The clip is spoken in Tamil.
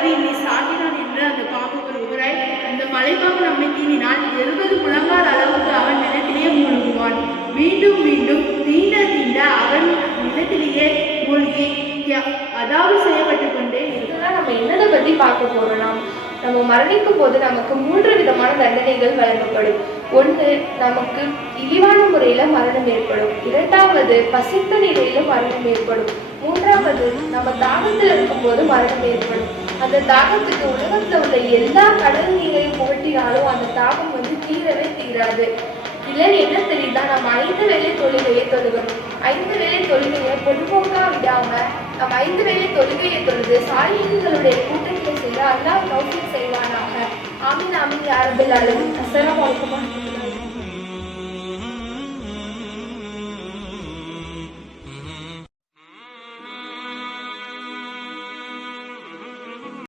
அல்லது என்னை சாட்டினான் என்று அந்த பாம்பு கூறுகிறாய். அந்த மலைப்பாம்பு நம்மை தீண்டினால் 70 முழங்கால் அளவுக்கு அவன் நிலத்திலேயே மூழ்குவான். மீண்டும் மீண்டும் தீண்ட தீண்ட அவன் நிலத்திலேயே மூழ்கி அதாவது செய்யப்பட்டு கொண்டே இதெல்லாம் நம்ம என்னதை பத்தி பார்க்க போறோம்னா, நம்ம மரணிக்கும் போது நமக்கு 3 விதமான தண்டனைகள் வழங்கப்படும். 1, நமக்கு இழிவான முறையில மரணம் ஏற்படும். 2வது, பசித்த நிலையில மரணம் ஏற்படும். 3வது, நம்ம தாகத்தில் இருக்கும்போது மரணம் ஏற்படும். அந்த தாகத்துக்கு உலகத்துல உள்ள எல்லா கடல் நீரையும் புகட்டினாலும் அந்த தாகம் தீரவே தீராது. இதுல என்ன தெரியுதா, நம்ம 5 வேளை தொழுகையை தொழுகணும். 5 வேளை தொழுகையை பொதுபோக்கா விடாம நம்ம 5 வேளை தொழுகையை தொழுது சாலிஹீன்களுடைய கூட்டத்தை செய்ய அல்லாஹ் தௌஃபீக் செய்வானாக. ஆமீன் ஆமீன் யா ரப்பல் ஆலமீன். அஸ்ஸலாமு அலைக்கும்.